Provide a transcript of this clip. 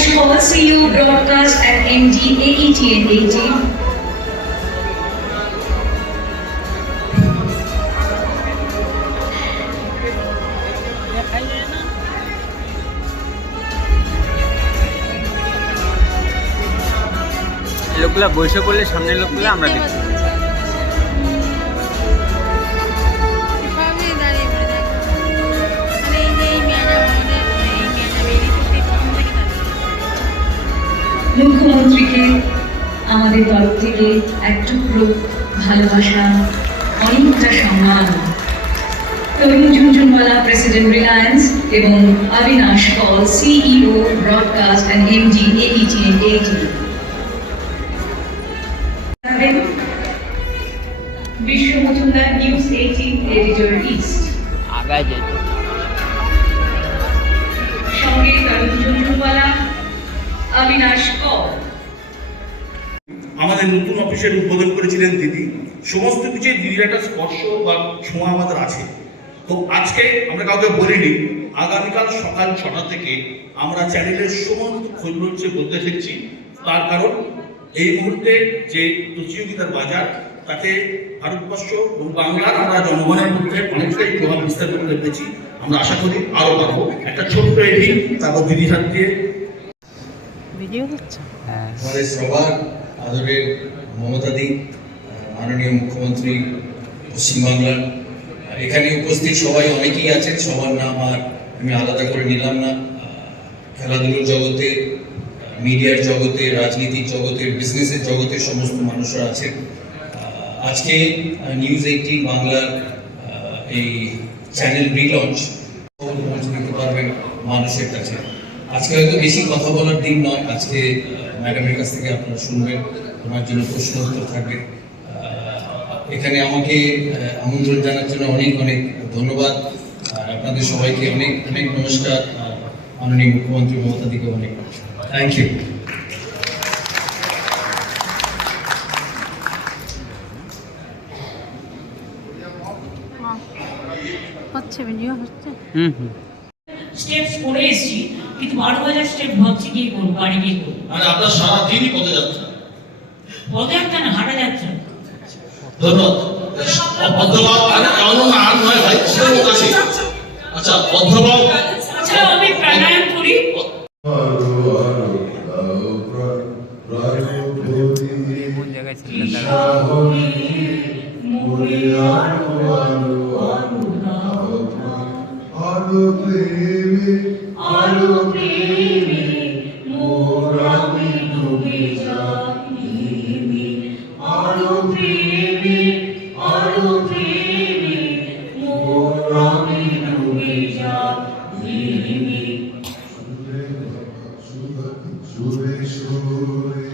Avinash Paul, CEO Broadcast at MD AET and AT. লোকগুলা বসে পড়লে সামনের লোকগুলো আমরা দেখি মুখ্যমন্ত্রীকে, আমাদের তরফ থেকে এক টুকরো ভালোবাসা, অনেকটা সম্মান। তরুণ ঝুনঝুনওয়ালা প্রেসিডেন্ট রিলায়েন্স এবং Avinash Paul CEO broadcast and MD eighty eighty Biswa Majumdar news eighteen editor east আগায় যাই অবিনাশ আমাদের নতুন অফিসের উদ্বোধন করেছিলেন দিদি। সমস্ত কিছু দিদির একটা স্পর্শ বা ছোঁয়া আমাদের আছে। তো আজকে আমরা কাউকে বলিনি, আগামীকাল সকাল ছটা থেকে আমরা চ্যানেলের সমস্ত খোঁজ হচ্ছে বলতে শিখছি। তার কারণ, এই মুহূর্তে যে প্রতিযোগিতার বাজার, তাতে ভারতবর্ষ এবং বাংলার আমরা জনগণের মধ্যে অনেকটাই প্রভাব বিস্তার করে পেরেছি আমরা আশা করি আরও পারব একটা ছোট্ট এডিট তারপর দিদির হাত দিয়ে ভিডিও হচ্ছে। হ্যাঁ। আমাদের সবার আদরের মমতাদি মাননীয় মুখ্যমন্ত্রী পশ্চিমবাংলার এখানে উপস্থিত সবাই অনেকেই আছেন সবার নাম আর আমি আলাদা করে নিলাম না। খেলাধুলোর জগতে মিডিয়ার জগতে রাজনীতির জগতে বিজনেসের জগতে সমস্ত মানুষরা আছেন। আজকে নিউজ এইটিন বাংলার এই চ্যানেল রিলঞ্চ পৌঁছে দিতে পারবেন মানুষের কাছে। আজকে হয়তো বেশি কথা বলার দিন নয়। আজকে ম্যাডামের কাছ থেকে আপনারা শুনবেন ওনার জন্য প্রশ্ন উত্তর থাকবে। এখানে আমাকে আমন্ত্রণ জানার জন্য অনেক অনেক ধন্যবাদ। আর আপনাদের সবাইকে অনেক অনেক নমস্কার। মাননীয় মুখ্যমন্ত্রী মমতা দিকে অনেক থ্যাংক ইউ হচ্ছে ভিডিও হচ্ছে। হুম হুম। স্টেপস করে এসেছি। কিন্তু বারো হাজার স্টেপ ভাবছি কি করব বাড়ি গিয়ে করব মানে আপনার সারাদিনই পদে যাত্রা পদযাত্রা না হাঁটা যাচ্ছে। ধন্যবাদ। অধ্যবাব আর কারণ আর নয় ভাই সেরকম আছে। আচ্ছা অধ্যবাব আচ্ছা আমি প্রাণায়াম করি। কোন জায়গায় অরূপিণী অরূপিণী মোর রবি নবীজা ভীমি সুরে সুরে সুরে